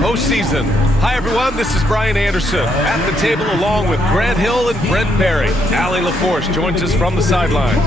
postseason. Hi, everyone. This is Brian Anderson at the table along with Grant Hill and Brent Barry. Allie LaForce joins us from the sidelines.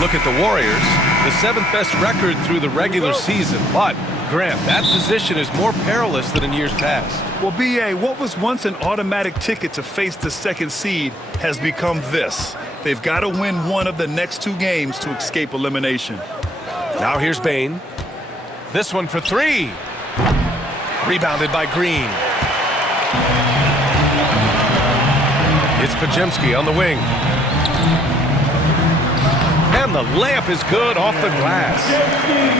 Look at the Warriors, the 7th best record through the regular season. But, Grant, that position is more perilous than in years past. Well, B.A., what was once an automatic ticket to face the 2nd seed has become this. They've got to win one of the next 2 games to escape elimination. Now here's Bain. This one for 3. Rebounded by Green. It's Pajemski on the wing. And the layup is good off the glass.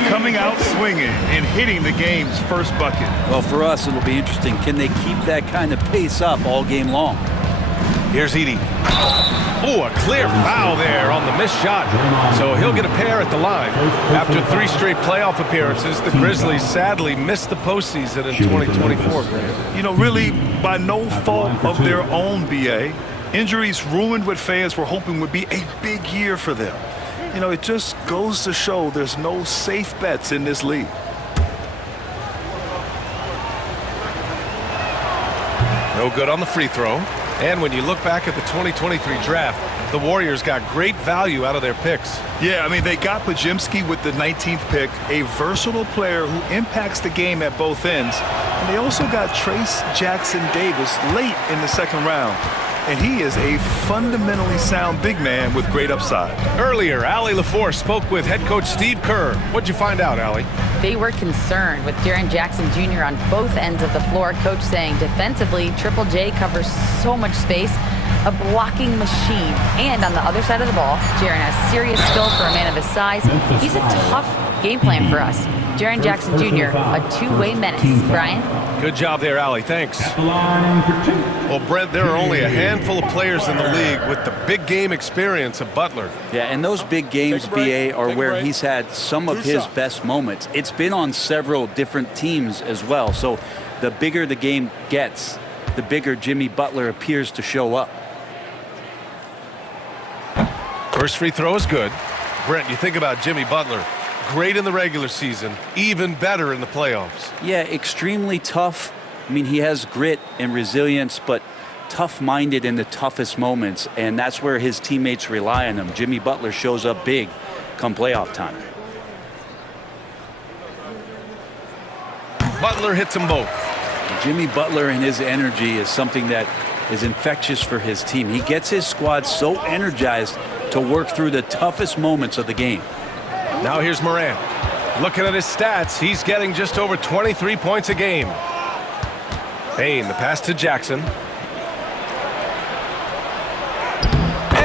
Coming out swinging and hitting the game's first bucket. Well, for us, it'll be interesting. Can they keep that kind of pace up all game long? Here's Edey. Oh, a clear foul there on the missed shot. So he'll get a pair at the line. After 3 straight playoff appearances, the Grizzlies sadly missed the postseason in 2024. You know, really by no fault of their own, B.A. Injuries ruined what fans were hoping would be a big year for them. You know, it just goes to show there's no safe bets in this league. No good on the free throw. And when you look back at the 2023 draft, the Warriors got great value out of their picks. Yeah, I mean, they got Pajemski with the 19th pick, a versatile player who impacts the game at both ends. And they also got Trace Jackson Davis late in the 2nd round. And he is a fundamentally sound big man with great upside. Earlier, Allie LaForce spoke with head coach Steve Kerr. What'd you find out, Allie? They were concerned with Jaren Jackson Jr. on both ends of the floor. Coach saying defensively, Triple J covers so much space, a blocking machine. And on the other side of the ball, Jaren has serious skill for a man of his size. He's a tough game plan for us. Jaren Jackson Jr., a two-way menace. Brian? Good job there, Allie. Thanks. Well, Brent, there are only a handful of players in the league with the big game experience of Butler. Yeah, and those big games, BA, are where he's had some of his best moments. It's been on several different teams as well. So the bigger the game gets, the bigger Jimmy Butler appears to show up. First free throw is good. Brent, you think about Jimmy Butler. Great in the regular season, even better in the playoffs. Yeah, extremely tough. I mean, he has grit and resilience, but tough-minded in the toughest moments, and that's where his teammates rely on him. Jimmy Butler shows up big come playoff time. Butler hits them both. Jimmy Butler and his energy is something that is infectious for his team. He gets his squad so energized to work through the toughest moments of the game. Now here's Morant. Looking at his stats, he's getting just over 23 points a game. Bain, the pass to Jackson.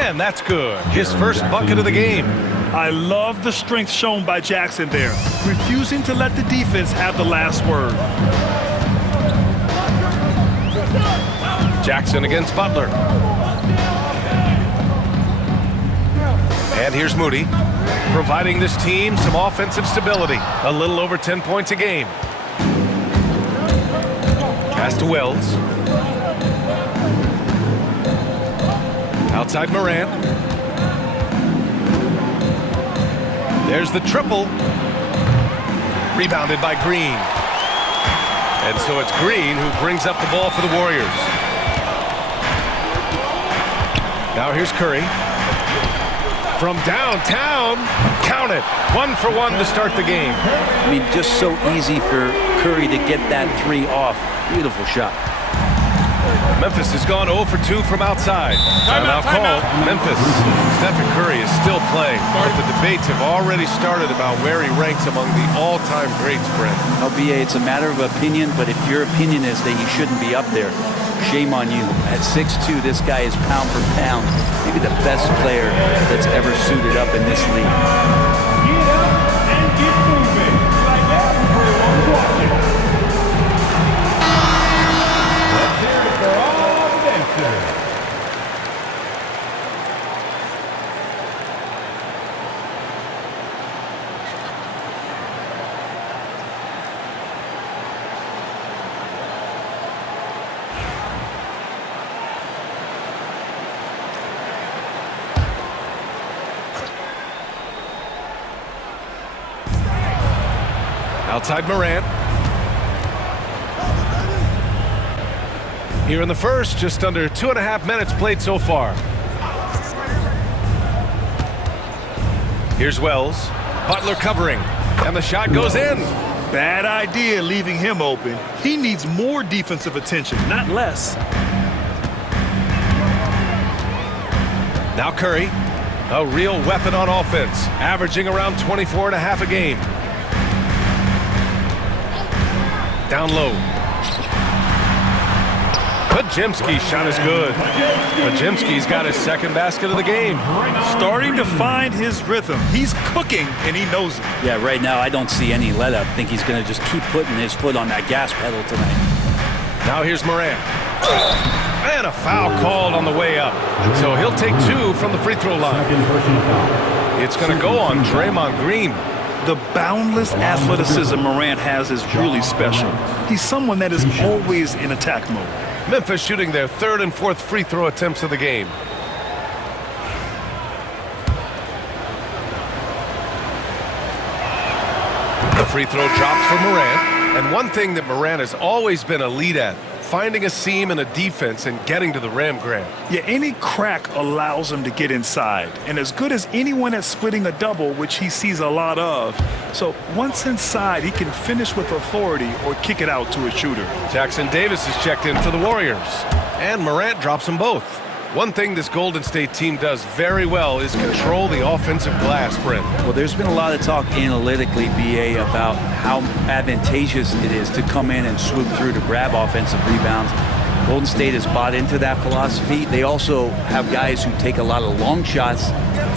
And that's good. His first bucket of the game. I love the strength shown by Jackson there, refusing to let the defense have the last word. Jackson against Butler. And here's Moody, providing this team some offensive stability. A little over 10 points a game. Pass to Wells. Outside Morant. There's the triple. Rebounded by Green. And so it's Green who brings up the ball for the Warriors. Now here's Curry. From downtown, count it. 1 for 1 to start the game. I mean, just so easy for Curry to get that 3 off. Beautiful shot. Memphis has gone 0 for 2 from outside. Timeout called. Memphis. Stephen Curry is still playing, but the debates have already started about where he ranks among the all-time greats, Brent. LBA, it's a matter of opinion, but if your opinion is that he shouldn't be up there, shame on you. At 6'2", this guy is pound for pound, maybe the best player that's ever suited up in this league. Get up and get moving. Like that for Outside Morant. Here in the first, just under 2.5 minutes played so far. Here's Wells. Butler covering. And the shot goes in. Bad idea leaving him open. He needs more defensive attention, not less. Now Curry. A real weapon on offense. Averaging around 24.5 a game. Down low. Podziemski's shot is good. Podziemski's got his second basket of the game. Starting to find his rhythm. He's cooking, and he knows it. Yeah, right now I don't see any let up. I think he's going to just keep putting his foot on that gas pedal tonight. Now here's Morant. And a foul called on the way up. So he'll take 2 from the free throw line. It's going to go on Draymond Green. The boundless athleticism Morant has is really special. He's someone that is always in attack mode. Memphis shooting their 3rd and 4th free throw attempts of the game. The free throw drops for Morant. And one thing that Morant has always been a lead at, finding a seam in a defense and getting to the rim, Grant. Yeah, any crack allows him to get inside. And as good as anyone at splitting a double, which he sees a lot of. So once inside, he can finish with authority or kick it out to a shooter. Jackson Davis is checked in for the Warriors. And Morant drops them both. One thing this Golden State team does very well is control the offensive glass, Brent. Well, there's been a lot of talk analytically, BA, about how advantageous it is to come in and swoop through to grab offensive rebounds. Golden State has bought into that philosophy. They also have guys who take a lot of long shots,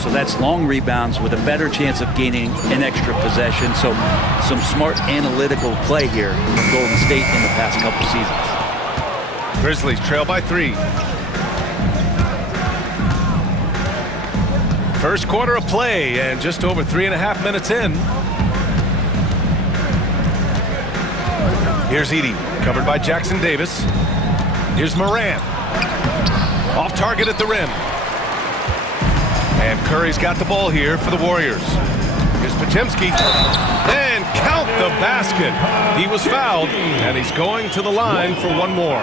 so that's long rebounds with a better chance of gaining an extra possession. So some smart analytical play here from Golden State in the past couple seasons. Grizzlies trail by 3. First quarter of play and just over 3.5 minutes in. Here's Edey, covered by Jackson Davis. Here's Morant. Off target at the rim. And Curry's got the ball here for the Warriors. Here's Podziemski. And count the basket. He was fouled, and he's going to the line for one more.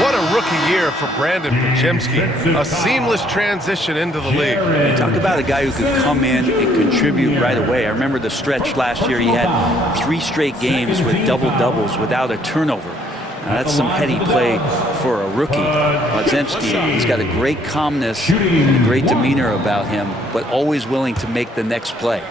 What a rookie year for Brandon Podziemski. A seamless transition into the league. You talk about a guy who could come in and contribute right away. I remember the stretch last year. He had 3 straight games with double-doubles without a turnover. Now, that's some heady play for a rookie. Podziemski, he's got a great calmness and a great demeanor about him, but always willing to make the next play.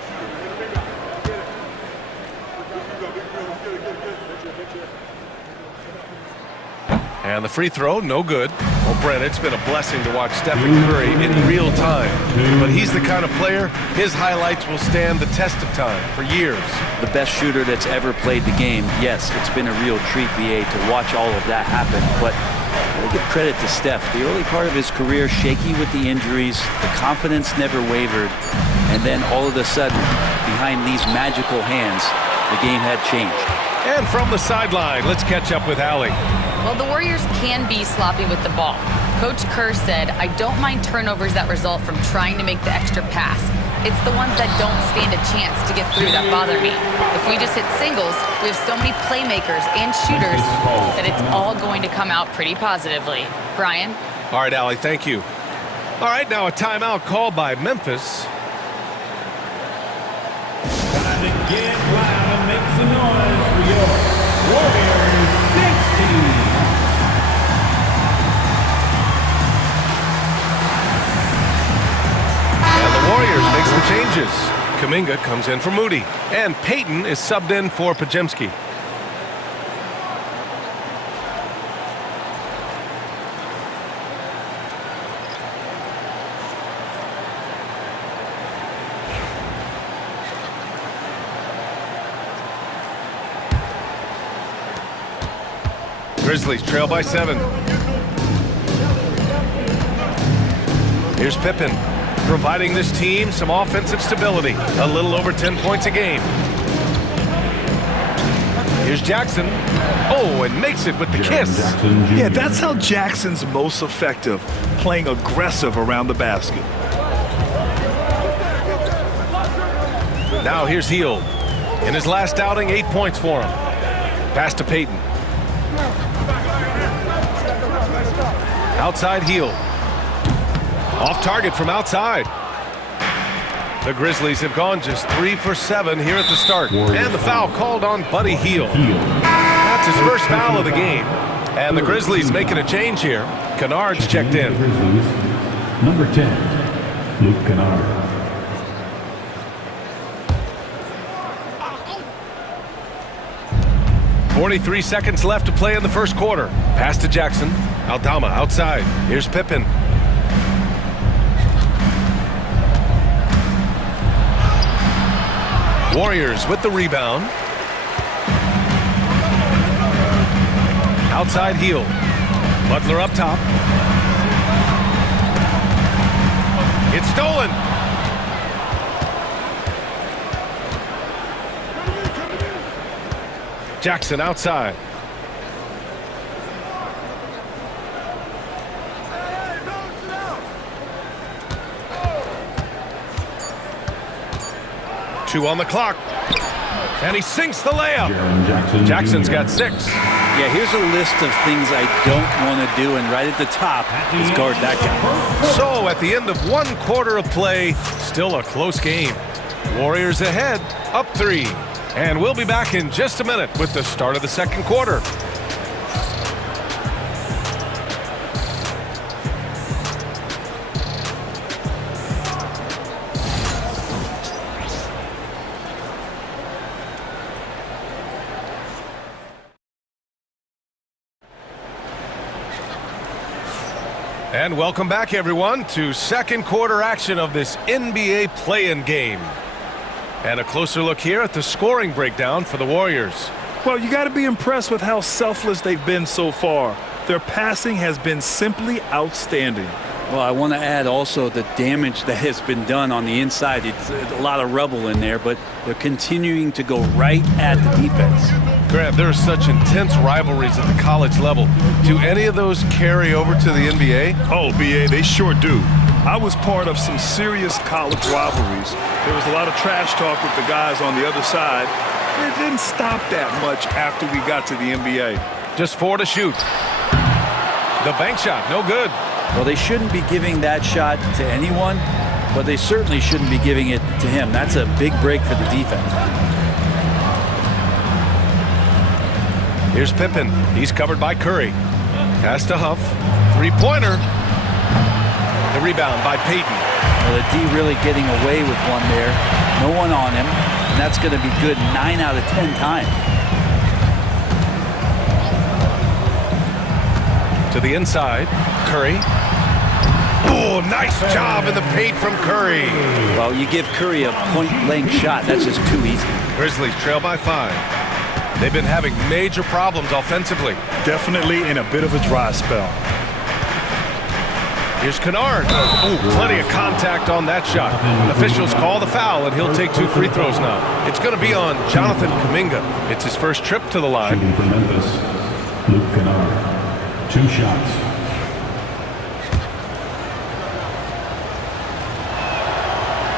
And the free throw, no good. Well, Brent, it's been a blessing to watch Stephen Curry in real time. But he's the kind of player, his highlights will stand the test of time for years. The best shooter that's ever played the game. Yes, it's been a real treat, BA, to watch all of that happen. But I give credit to Steph. The early part of his career, shaky with the injuries, the confidence never wavered. And then all of a sudden, behind these magical hands, the game had changed. And from the sideline, let's catch up with Allie. Well, the Warriors can be sloppy with the ball. Coach Kerr said, I don't mind turnovers that result from trying to make the extra pass. It's the ones that don't stand a chance to get through that bother me. If we just hit singles, we have so many playmakers and shooters that it's all going to come out pretty positively. Brian? All right, Allie, thank you. All right, now a timeout called by Memphis. Time to get loud and make some noise for your Warriors next team. Warriors make some changes. Kuminga comes in for Moody. And Payton is subbed in for Podziemski. Grizzlies trail by 7. Here's Pippen, providing this team some offensive stability. A little over 10 points a game. Here's Jackson. Oh, and makes it with the kiss. Yeah, that's how Jackson's most effective, playing aggressive around the basket. Now here's Hield. In his last outing, 8 points for him. Pass to Peyton. Outside heel. Off target from outside. The Grizzlies have gone just 3 for 7 here at the start. And the foul called on Buddy Hield. That's his first foul of the game. And the Grizzlies making a change here. Kennard's checked in. Number 10, Luke Kennard. 43 seconds left to play in the first quarter. Pass to Jackson. Aldama outside. Here's Pippen. Warriors with the rebound. Outside heel. Butler up top. It's stolen. Jackson outside. Two on the clock. And he sinks the layup. Jackson's got 6. Yeah, here's a list of things I don't want to do, and right at the top is guard that guy. So at the end of 1 quarter of play, still a close game. Warriors ahead, up 3. And we'll be back in just a minute with the start of the second quarter. And welcome back, everyone, to second quarter action of this NBA play-in game. And a closer look here at the scoring breakdown for the Warriors. Well, you got to be impressed with how selfless they've been so far. Their passing has been simply outstanding. Well, I want to add also the damage that has been done on the inside. It's a lot of rubble in there, but they're continuing to go right at the defense. Grant, there are such intense rivalries at the college level. Do any of those carry over to the NBA? Oh, BA, they sure do. I was part of some serious college rivalries. There was a lot of trash talk with the guys on the other side. It didn't stop that much after we got to the NBA. Just 4 to shoot. The bank shot, no good. Well, they shouldn't be giving that shot to anyone, but they certainly shouldn't be giving it to him. That's a big break for the defense. Here's Pippen. He's covered by Curry. Pass to Huff. 3-pointer. The rebound by Peyton. Well, the D really getting away with one there. No one on him, and that's going to be good 9 out of 10 times. To the inside, Curry. Oh, nice job in the paint from Curry. Well, you give Curry a point-blank shot. That's just too easy. Grizzlies trail by 5. They've been having major problems offensively. Definitely in a bit of a dry spell. Here's Kennard. Oh, plenty of contact on that shot. Officials call the foul, and he'll take 2 free throws now. It's going to be on Jonathan Kuminga. It's his first trip to the line. Shooting for Memphis, Luke Kennard. 2 shots.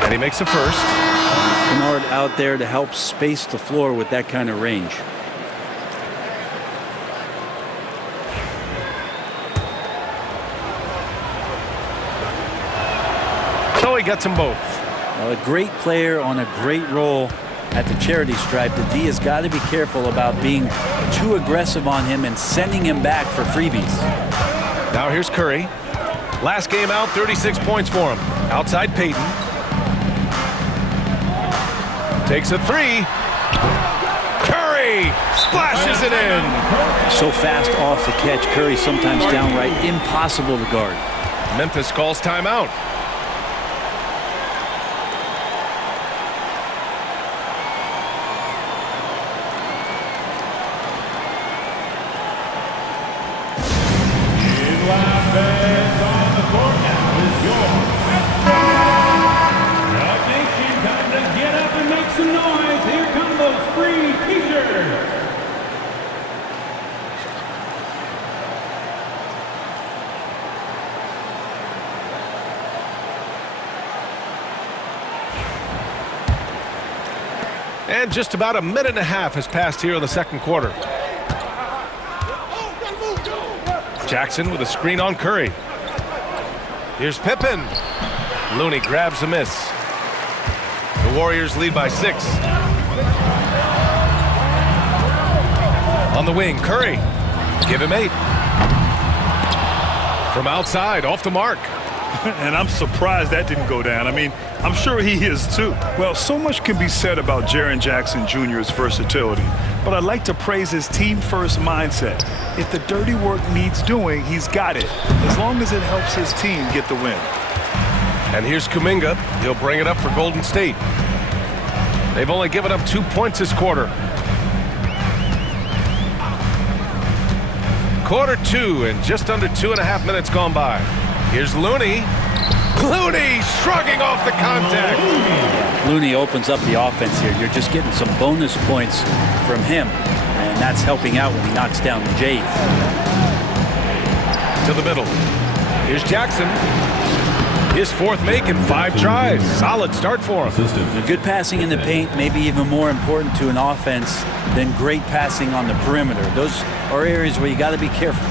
And he makes a first. Kennard out there to help space the floor with that kind of range. So he gets them both. Well, a great player on a great role at the charity stripe. The D has got to be careful about being too aggressive on him and sending him back for freebies. Now here's Curry. Last game out, 36 points for him. Outside Peyton. Takes a 3. Curry splashes it in. So fast off the catch. Curry sometimes downright impossible to guard. Memphis calls timeout. And just about a minute and a half has passed here in the second quarter. Jackson with a screen on Curry. Here's Pippen. Looney grabs a miss. The Warriors lead by 6. On the wing, Curry. Give him 8. From outside, off the mark. And I'm surprised that didn't go down. I mean, I'm sure he is too. Well, so much can be said about Jaren Jackson Jr.'s versatility, but I'd like to praise his team-first mindset. If the dirty work needs doing, he's got it, as long as it helps his team get the win. And here's Kuminga. He'll bring it up for Golden State. They've only given up 2 points this quarter. Quarter 2 and just under 2.5 minutes gone by. Here's Looney. Looney shrugging off the contact. Looney opens up the offense here. You're just getting some bonus points from him, and that's helping out when he knocks down Jays. To the middle. Here's Jackson. His 4th make in 5 tries. Solid start for him. The good passing in the paint may be even more important to an offense than great passing on the perimeter. Those are areas where you got to be careful.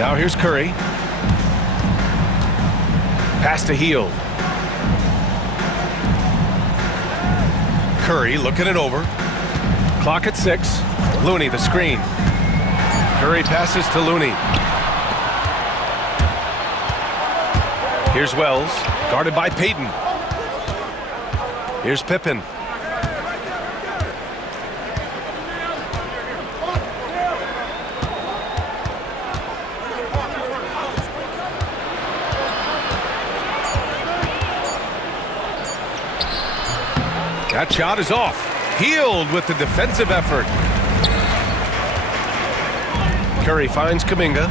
Now here's Curry. Pass to Hield. Curry looking it over. Clock at 6. Looney the screen. Curry passes to Looney. Here's Wells, guarded by Payton. Here's Pippen. That shot is off. Hield with the defensive effort. Curry finds Kuminga.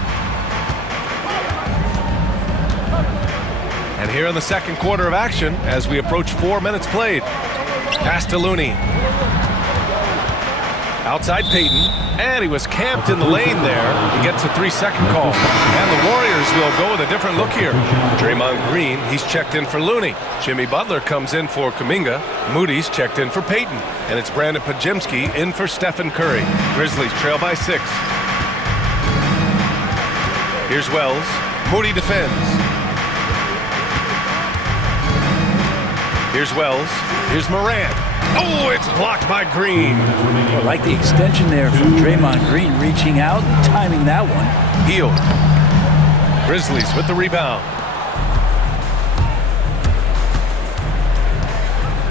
And here in the second quarter of action, as we approach 4 minutes played. Pass to Looney. Outside Payton. And he was camped in the lane there. He gets a 3-second call. And the Warriors will go with a different look here. Draymond Green, he's checked in for Looney. Jimmy Butler comes in for Kuminga. Moody's checked in for Payton. And it's Brandon Pajimski in for Stephen Curry. Grizzlies trail by 6. Here's Wells. Moody defends. Here's Wells. Here's Morant. Oh, it's blocked by Green. I like the extension there from Draymond Green, reaching out and timing that one. Hield. Grizzlies with the rebound.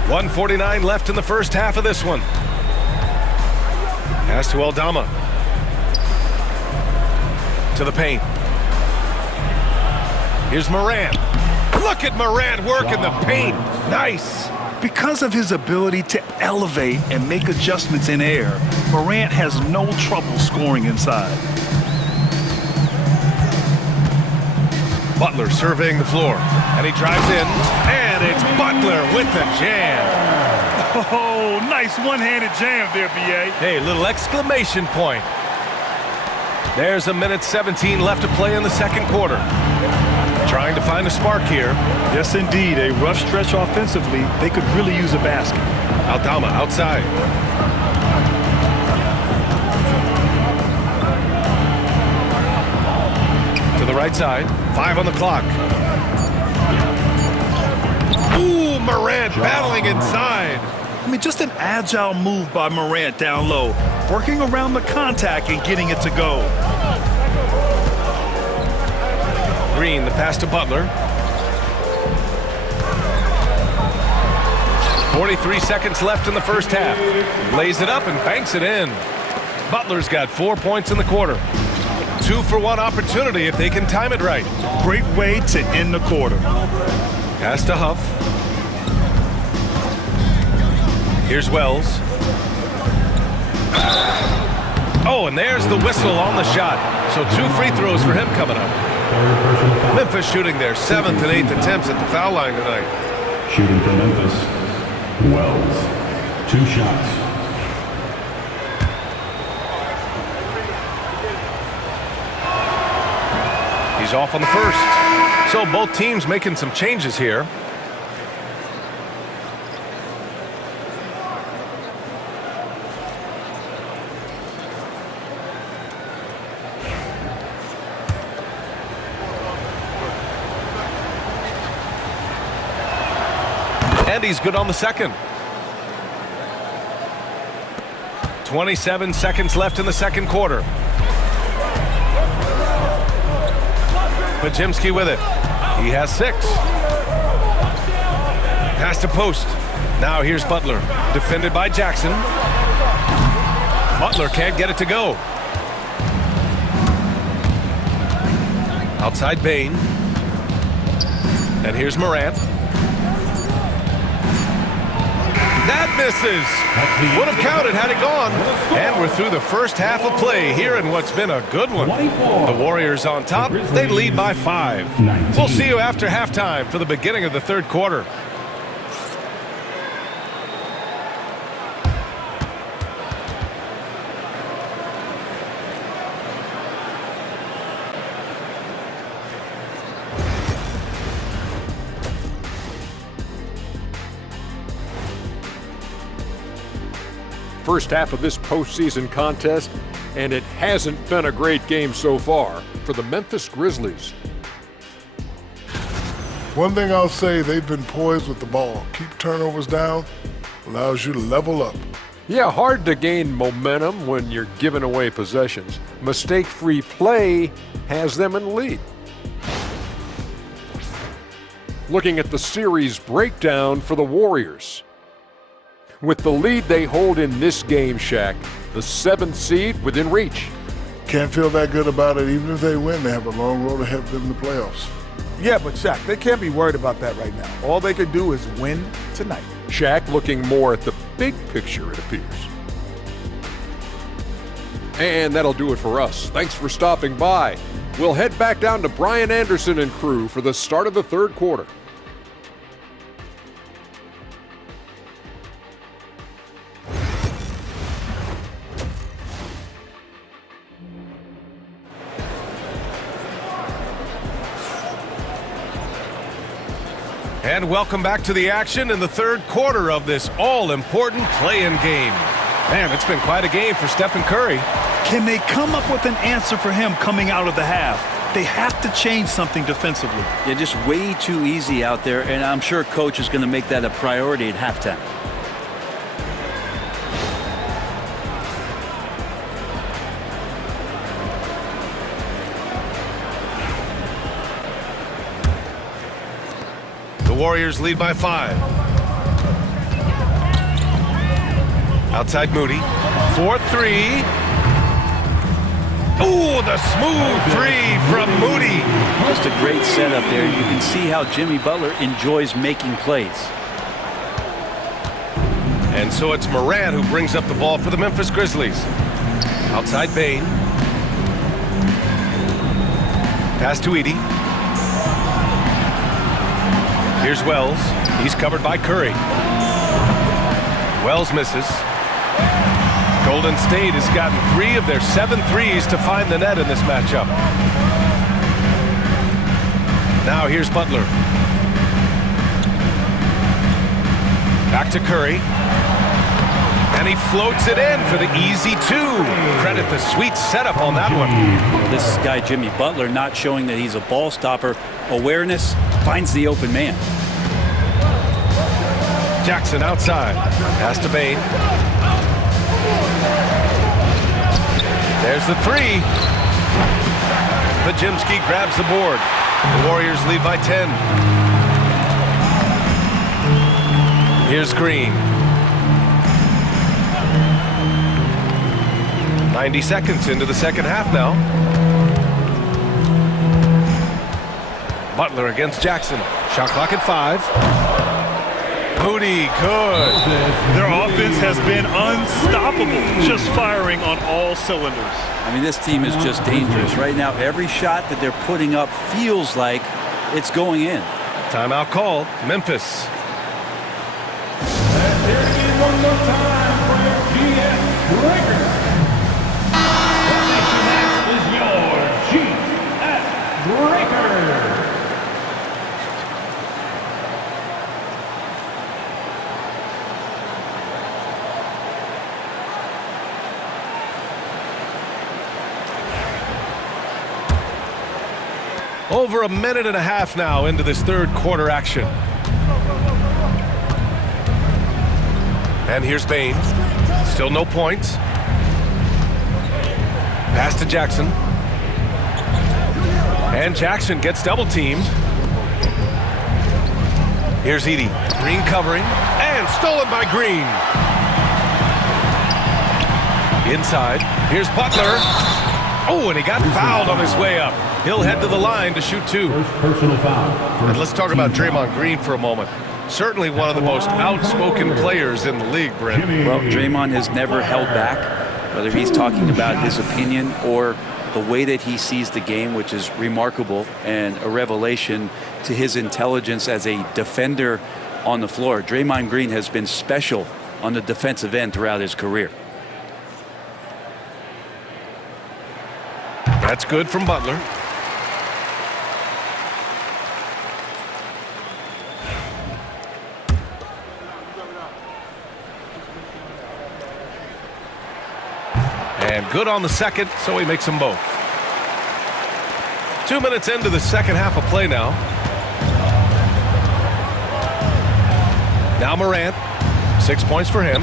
1:49 left in the first half of this one. Pass to Aldama. To the paint. Here's Morant. Look at Morant work in the paint. Nice. Because of his ability to elevate and make adjustments in air, Morant has no trouble scoring inside. Butler surveying the floor, and he drives in, and it's Butler with the jam. Oh, nice one-handed jam there, B.A. Hey, little exclamation point. There's a minute 17 left to play in the second quarter. Trying to find a spark here. Yes, indeed. A rough stretch offensively. They could really use a basket. Aldama outside. To the right side. 5 on the clock. Ooh, Morant battling inside. I mean, just an agile move by Morant down low. Working around the contact and getting it to go. Green, the pass to Butler. 43 seconds left in the first half. Lays it up and banks it in. Butler's got 4 points in the quarter. 2-for-1 opportunity if they can time it right. Great way to end the quarter. Pass to Huff. Here's Wells. Oh, and there's the whistle on the shot. So 2 free throws for him coming up. Memphis shooting their 7th and 8th attempts at the foul line tonight. Shooting for Memphis, Wells. 2 shots. He's off on the first. So both teams making some changes here. And he's good on the second. 27 seconds left in the second quarter. Pajimski with it. He has 6. Pass to post. Now here's Butler. Defended by Jackson. Butler can't get it to go. Outside Bain. And here's Morant. That misses. Would have counted had it gone. And we're through the first half of play here in what's been a good one. The Warriors on top. They lead by 5. We'll see you after halftime for the beginning of the third quarter. First half of this postseason contest, and it hasn't been a great game so far for the Memphis Grizzlies. One thing I'll say, they've been poised with the ball. Keep turnovers down, allows you to level up. Yeah, hard to gain momentum when you're giving away possessions. Mistake-free play has them in the lead. Looking at the series breakdown for the Warriors. With the lead they hold in this game, Shaq, the 7th seed within reach. Can't feel that good about it. Even if they win, they have a long road ahead of them in the playoffs. Yeah, but Shaq, they can't be worried about that right now. All they can do is win tonight. Shaq looking more at the big picture, it appears. And that'll do it for us. Thanks for stopping by. We'll head back down to Brian Anderson and crew for the start of the third quarter. And welcome back to the action in the third quarter of this all-important play-in game. Man, it's been quite a game for Stephen Curry. Can they come up with an answer for him coming out of the half? They have to change something defensively. Yeah, just way too easy out there, and I'm sure Coach is going to make that a priority at halftime. Warriors lead by 5. Outside Moody. 4-3. Ooh, the smooth 3 from Moody. Just a great setup there. You can see how Jimmy Butler enjoys making plays. And so it's Morant who brings up the ball for the Memphis Grizzlies. Outside Bain. Pass to Edey. Here's Wells. He's covered by Curry. Wells misses. Golden State has gotten 3 of their 7 threes to find the net in this matchup. Now here's Butler. Back to Curry. And he floats it in for the easy 2. Credit the sweet setup on that one. This guy, Jimmy Butler, not showing that he's a ball stopper. Awareness, finds the open man. Jackson outside. Pass to Bain. There's the 3. Pajimski grabs the board. The Warriors lead by 10. Here's Green. 90 seconds into the second half now. Butler against Jackson. Shot clock at 5. Moody, good. Their offense has been unstoppable, just firing on all cylinders. I mean, this team is just dangerous. Right now, every shot that they're putting up feels like it's going in. Timeout called. Memphis. And here it is one more time for your GS Breaker. That is your GS Breaker. Over a minute and a half now into this third quarter action. And here's Bain. Still no points. Pass to Jackson. And Jackson gets double teamed. Here's Edey. Green covering. And stolen by Green. Inside. Here's Butler. Oh, and he got fouled on his way up. He'll head to the line to shoot 2. First personal foul. And let's talk about Draymond Green for a moment. Certainly one of the most outspoken players in the league, Brent. Well, Draymond has never held back, whether he's talking about his opinion or the way that he sees the game, which is remarkable and a revelation to his intelligence as a defender on the floor. Draymond Green has been special on the defensive end throughout his career. That's good from Butler. And good on the second, so he makes them both. 2 minutes into the second half of play now. Now Morant, 6 points for him.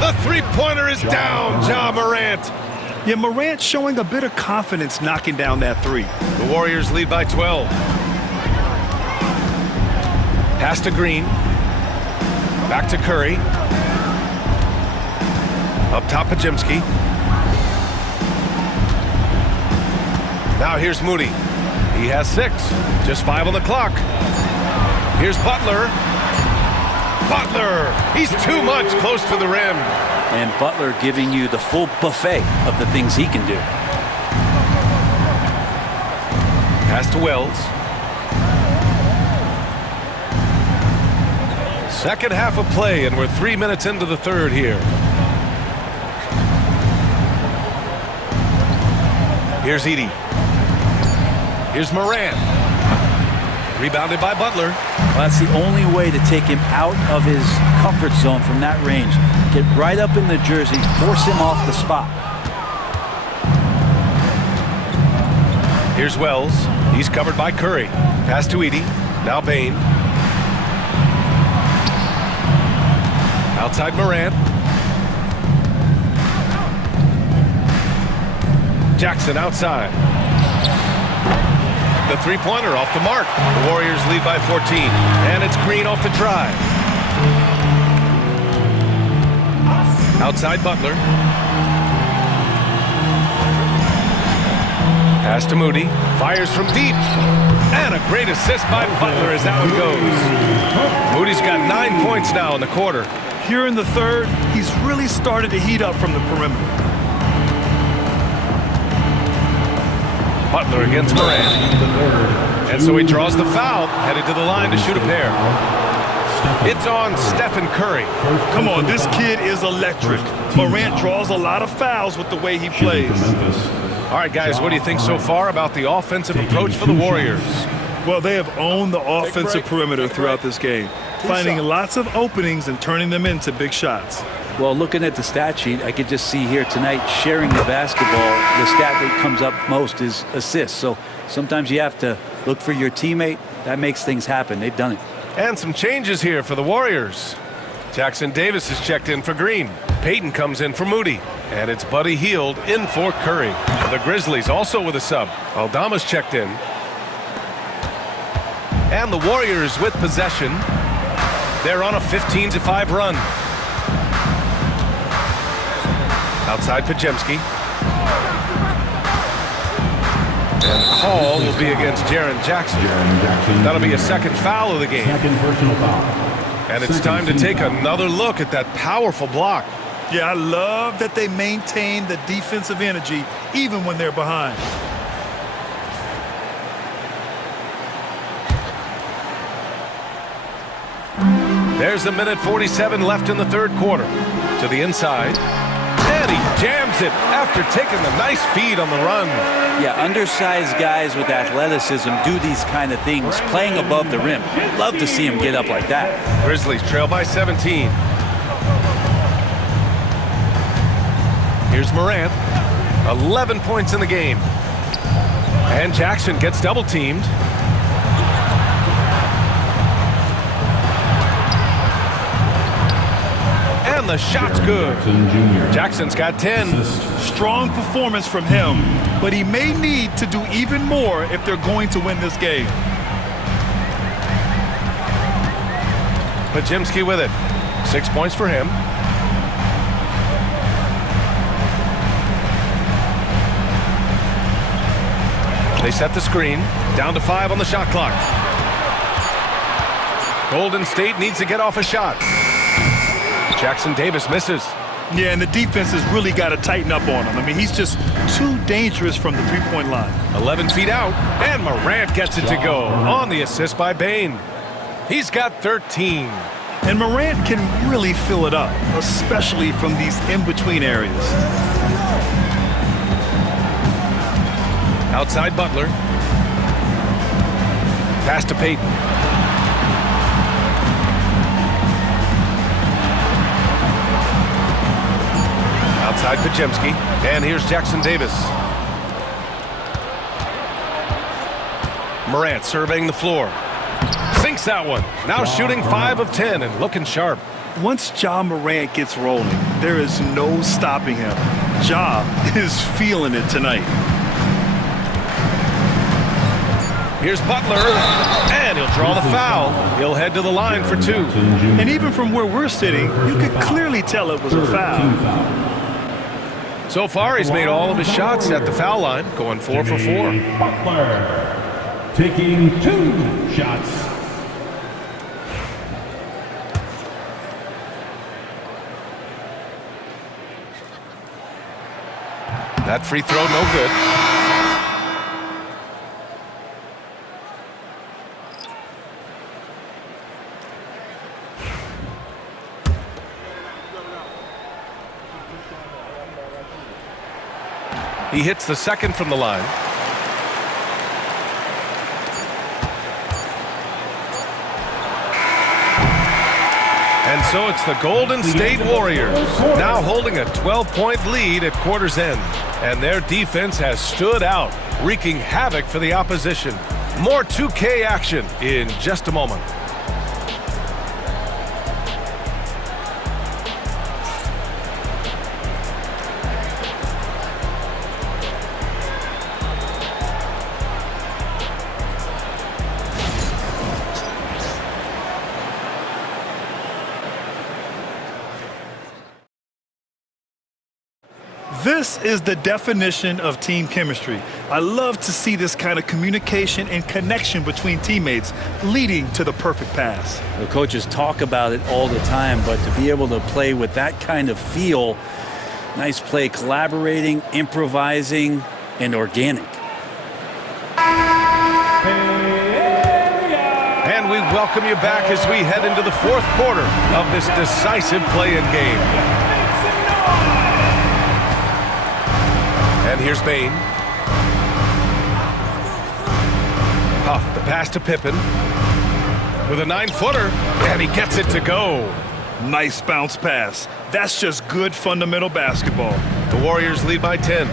The three-pointer is down, Ja Morant. Yeah, Morant showing a bit of confidence knocking down that 3. The Warriors lead by 12. Pass to Green. Back to Curry. Up top, Pajimski. Now here's Moody. He has 6. Just 5 on the clock. Here's Butler. Butler! He's too much close to the rim. And Butler giving you the full buffet of the things he can do. Pass to Wells. Second half of play, and we're 3 minutes into the third here. Here's Edey. Here's Morant. Rebounded by Butler. Well, that's the only way to take him out of his comfort zone from that range. Get right up in the jersey, force him off the spot. Here's Wells. He's covered by Curry. Pass to Edey. Now Bain. Outside Morant. Jackson outside. The three-pointer off the mark. The Warriors lead by 14. And it's Green off the drive. Outside Butler. Pass to Moody. Fires from deep. And a great assist by Butler as that one goes. Moody's got 9 points now in the quarter. Here in the third, he's really started to heat up from the perimeter. Butler against Morant. And so he draws the foul, headed to the line to shoot a pair. It's on Stephen Curry. Come on, this kid is electric. Morant draws a lot of fouls with the way he plays. All right, guys, what do you think so far about the offensive approach for the Warriors? Well, they have owned the offensive perimeter throughout this game, finding lots of openings and turning them into big shots. Well, looking at the stat sheet, I could just see here tonight sharing the basketball. The stat that comes up most is assists. So sometimes you have to look for your teammate. That makes things happen. They've done it. And some changes here for the Warriors. Jackson Davis is checked in for Green. Payton comes in for Moody. And it's Buddy Hield in for Curry. The Grizzlies also with a sub. Aldama's checked in. And the Warriors with possession. They're on a 15-5 run. Outside Pajemski. And the call will be against Jaren Jackson. That'll be a second foul of the game. Second personal foul. And it's time to take another look at that powerful block. Yeah, I love that they maintain the defensive energy even when they're behind. There's a minute 47 left in the third quarter. To the inside. And he jams it after taking the nice feed on the run. Yeah, undersized guys with athleticism do these kind of things, playing above the rim. Love to see him get up like that. Grizzlies trail by 17. Here's Morant. 11 points in the game. And Jackson gets double teamed. And the shot's good. Jackson's got 10. Strong performance from him, but he may need to do even more if they're going to win this game. Pajimski with it. 6 points for him. They set the screen. Down to 5 on the shot clock. Golden State needs to get off a shot. Jackson Davis misses. Yeah, and the defense has really got to tighten up on him. I mean, he's just too dangerous from the three-point line. 11 feet out, and Morant gets it to go on the assist by Bane. He's got 13. And Morant can really fill it up, especially from these in-between areas. Outside Butler. Pass to Payton. Outside Pajimski. And here's Jackson Davis. Morant surveying the floor. Sinks that one. Now shooting 5 of 10 and looking sharp. Once Ja Morant gets rolling, there is no stopping him. Ja is feeling it tonight. Here's Butler, and he'll draw the foul. He'll head to the line for 2. And even from where we're sitting, you could clearly tell it was a foul. So far, he's made all of his shots at the foul line, going 4 for 4. Butler taking 2 shots. That free throw, no good. He hits the second from the line. And so it's the Golden State Warriors now holding a 12-point lead at quarter's end. And their defense has stood out, wreaking havoc for the opposition. More 2K action in just a moment. This is the definition of team chemistry. I love to see this kind of communication and connection between teammates leading to the perfect pass. The coaches talk about it all the time, but to be able to play with that kind of feel, nice play, collaborating, improvising, and organic. And we welcome you back as we head into the 4th quarter of this decisive play-in game. And here's Bane. Huff, the pass to Pippen. With a 9-footer, and he gets it to go. Nice bounce pass. That's just good fundamental basketball. The Warriors lead by 10.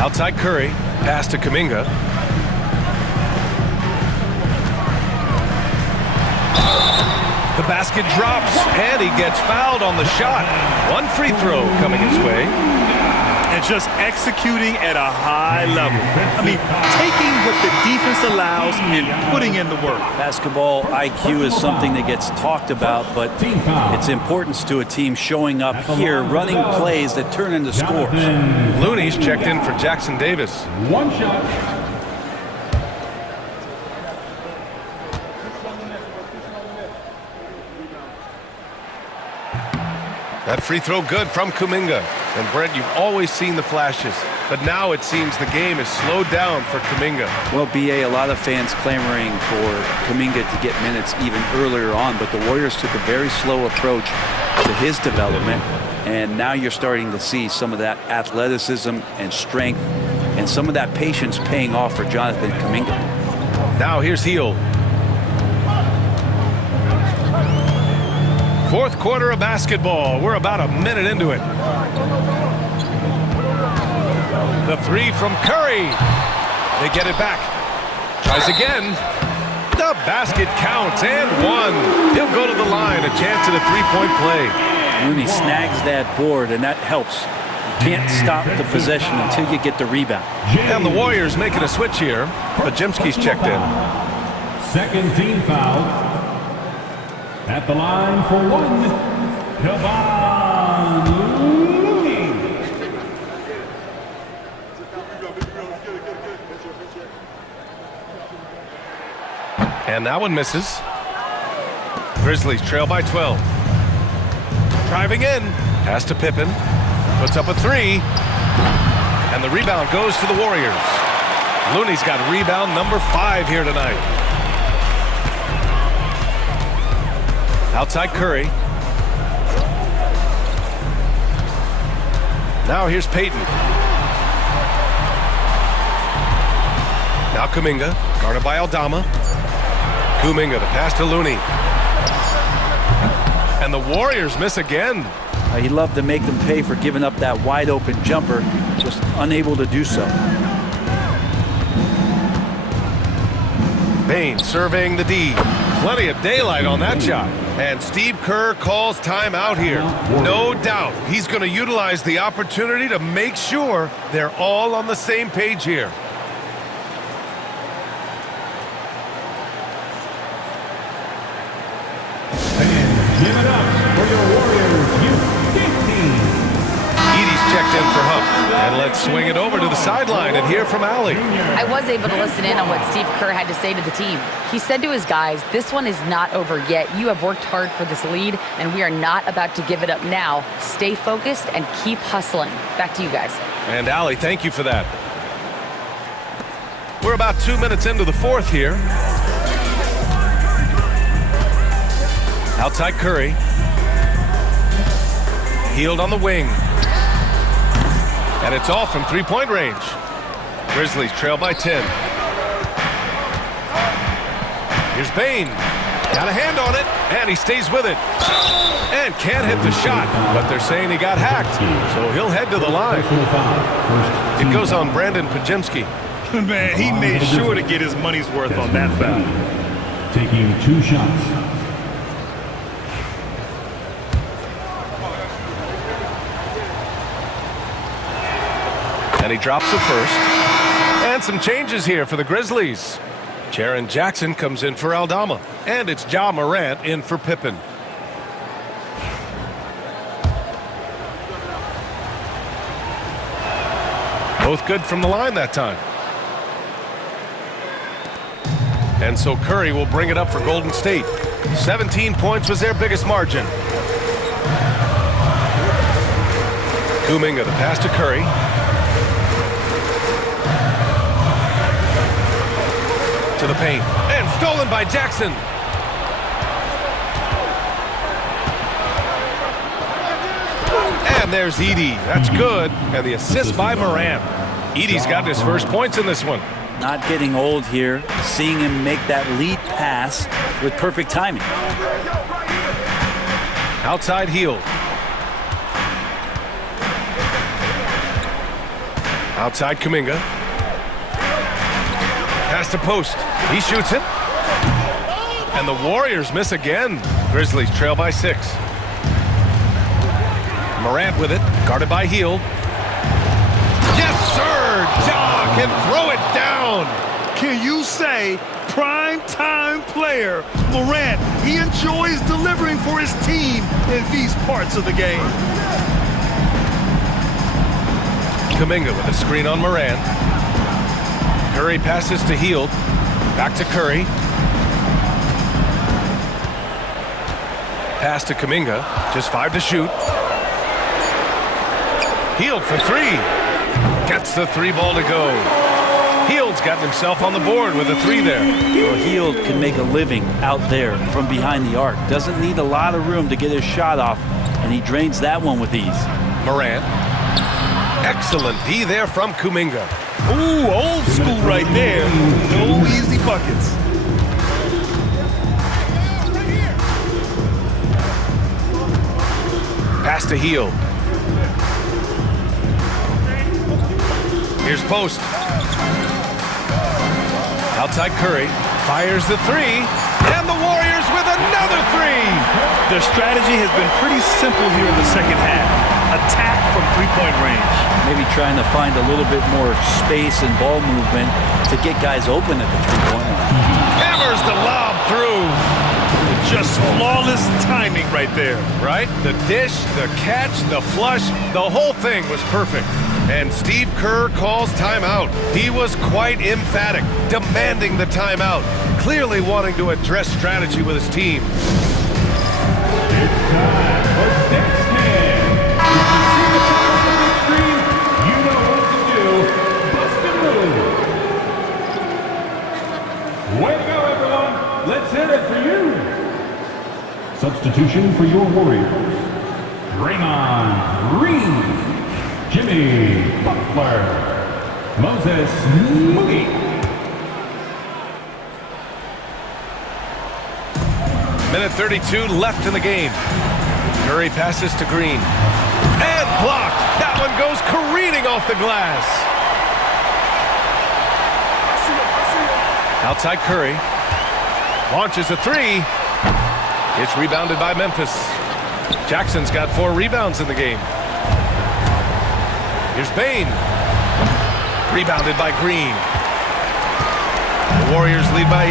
Outside Curry, pass to Kuminga. The basket drops, and he gets fouled on the shot. 1 free throw coming his way. And just executing at a high level. I mean, taking what the defense allows and putting in the work. Basketball IQ is something that gets talked about, but its importance to a team showing up here, running plays that turn into scores. Looney's checked in for Jackson Davis. 1 shot. That free throw good from Kuminga. And Brent, you've always seen the flashes, but now it seems the game is slowed down for Kuminga. Well, BA, a lot of fans clamoring for Kuminga to get minutes even earlier on, but the Warriors took a very slow approach to his development, and now you're starting to see some of that athleticism and strength and some of that patience paying off for Jonathan Kuminga. Now here's Hield. 4th quarter of basketball. We're about a minute into it. The 3 from Curry. They get it back. Tries again. The basket counts and one. He'll go to the line, a chance at a three-point play. Looney snags that board, and that helps. You can't stop the possession until you get the rebound. And the Warriors making a switch here. Pajimski's checked in. Second team foul. At the line for one, Kevon Looney. And that one misses. Grizzlies trail by 12. Driving in. Pass to Pippen. Puts up a three. And the rebound goes to the Warriors. Looney's got rebound number 5 here tonight. Outside Curry. Now here's Payton. Now Kuminga, guarded by Aldama. Kuminga, the pass to Looney. And the Warriors miss again. He loved to make them pay for giving up that wide open jumper, just unable to do so. Bain surveying the D. Plenty of daylight on that shot. And Steve Kerr calls timeout here. No doubt he's going to utilize the opportunity to make sure they're all on the same page here. Give it up for your Warriors Youth 15. Edie's checked in for Huff. And let's swing it over to the sideline and hear from Allie. I was able to listen in on what Steve Kerr had to say to the team. He said to his guys, this one is not over yet. You have worked hard for this lead, and we are not about to give it up now. Stay focused and keep hustling. Back to you guys. And Allie, thank you for that. We're about 2 minutes into the fourth here. Outside Curry. Healed on the wing. And it's off from three-point range. Grizzlies trail by 10. Here's Bain. Got a hand on it, and he stays with it. And can't hit the shot, but they're saying he got hacked, so he'll head to the line. It goes on Brandon Pajimski. Man, he made sure to get his money's worth on that foul. Taking 2 shots. And he drops the first. And some changes here for the Grizzlies. Jaren Jackson comes in for Aldama. And it's Ja Morant in for Pippen. Both good from the line that time. And so Curry will bring it up for Golden State. 17 points was their biggest margin. Kuminga, the pass to Curry. To the paint. And stolen by Jackson. And there's Edie. That's good. And the assist by Morant. Edie's got his first points in this one. Not getting old here. Seeing him make that lead pass with perfect timing. Outside Hield. Outside Kuminga. Pass to post. He shoots it. And the Warriors miss again. Grizzlies trail by 6. Morant with it. Guarded by Hield. Yes, sir! Ja can throw it down. Can you say prime time player Morant? He enjoys delivering for his team in these parts of the game. Kuminga with a screen on Morant. Curry passes to Hield. Back to Curry. Pass to Kuminga. Just 5 to shoot. Hield for 3. Gets the 3 ball to go. Hield's gotten himself on the board with a 3 there. Well, Hield can make a living out there from behind the arc. Doesn't need a lot of room to get his shot off, and he drains that one with ease. Morant. Excellent D there from Kuminga. Ooh, old school right there. No easy buckets. Pass to Hield. Here's post. Outside Curry. Fires the three, and the Warriors with another three. Their strategy has been pretty simple here in the second half. Attack from three-point range. Maybe trying to find a little bit more space and ball movement to get guys open at the three-point line. Hammers the lob through. Just flawless timing right there. Right? The dish, the catch, the flush, the whole thing was perfect. And Steve Kerr calls timeout. He was quite emphatic, demanding the timeout, clearly wanting to address strategy with his team. It's time for next man. If you see the top on the big screen, you know what to do. Bust and move. Way to go, everyone. Let's hear it for you. Substitution for your Warriors. Draymond Green. Jimmy Butler. Moses Moody. Minute 32 left in the game. Curry passes to Green. And blocked. That one goes careening off the glass. Outside Curry. Launches a three. It's rebounded by Memphis. Jackson's got 4 rebounds in the game. Here's Bain. Rebounded by Green. The Warriors lead by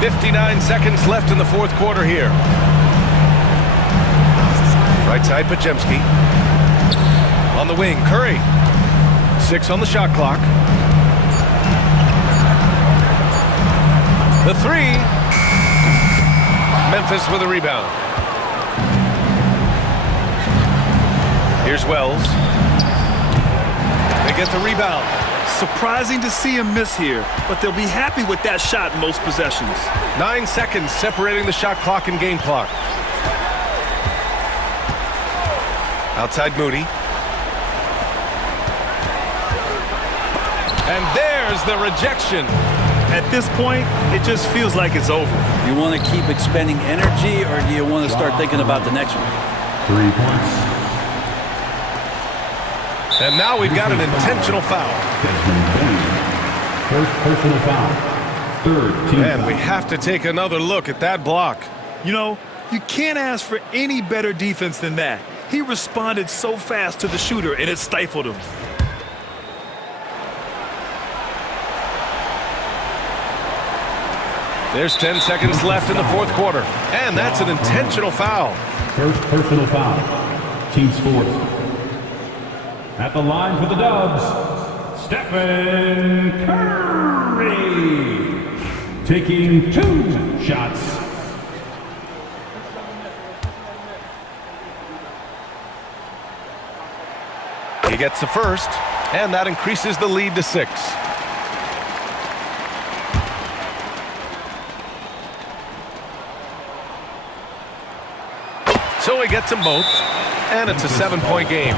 8. 59 seconds left in the fourth quarter here. Right side, Pajemski. On the wing, Curry. 6 on the shot clock. The three. Memphis with a rebound. Here's Wells. They get the rebound. Surprising to see him miss here, but they'll be happy with that shot most possessions. 9 seconds separating the shot clock and game clock. Outside Moody. And there's the rejection. At this point, it just feels like it's over. You want to keep expending energy, or do you want to start thinking about the next one? 3 points. And now we've got an intentional foul. First personal foul. Third team And foul. we have to take another look at that block. You know, you can't ask for any better defense than that. He responded so fast to the shooter, and it stifled him. There's 10 seconds left in the fourth quarter. And that's an intentional foul. First personal foul. Team's fourth. At the line for the Dubs, Stephen Curry. Taking 2 shots. He gets the first, and that increases the lead to 6. So he gets them both, and it's a 7-point game.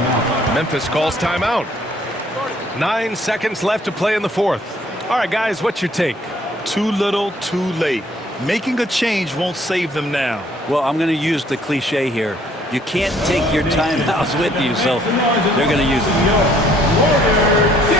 Memphis calls timeout. 9 seconds left to play in the fourth. All right, guys, what's your take? Too little, too late. Making a change won't save them now. Well, I'm going to use the cliche here. You can't take your timeouts with you, so they're going to use it. Warriors 15.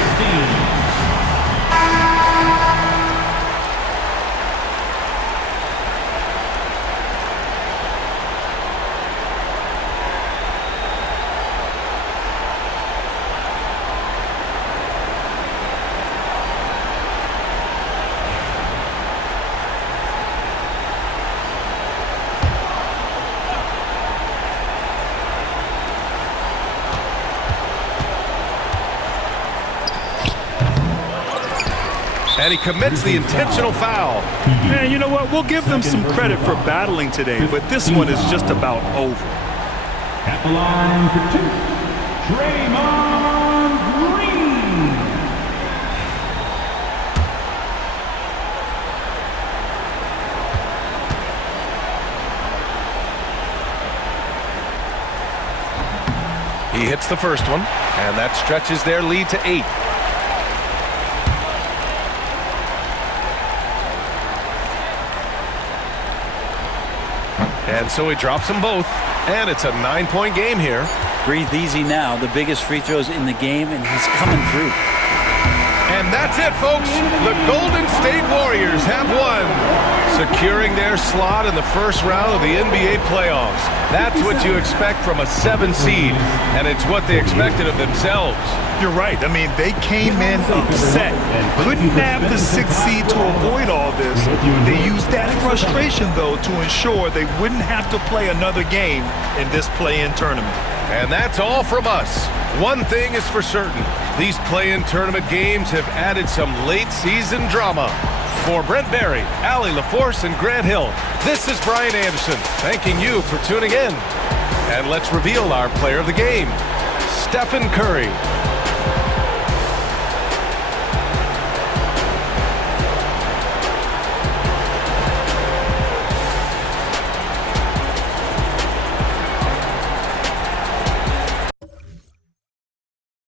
And he commits the intentional foul. Man, you know what? We'll give them some credit for battling today, but this one is just about over. At the line for 2, Draymond Green. He hits the first one, and that stretches their lead to 8. And so he drops them both, and it's a 9-point game here. Breathe easy now. The biggest free throws in the game, and he's coming through. And that's it, folks. The Golden State Warriors have won, securing their slot in the first round of the NBA playoffs. That's what you expect from a 7 seed, and it's what they expected of themselves. You're right. I mean, they came in upset. Couldn't nab the 6th seed to avoid all this. They used that frustration, though, to ensure they wouldn't have to play another game in this play-in tournament. And that's all from us. One thing is for certain. These play-in tournament games have added some late-season drama. For Brent Barry, Allie LaForce, and Grant Hill, this is Brian Anderson, thanking you for tuning in. And let's reveal our player of the game, Stephen Curry.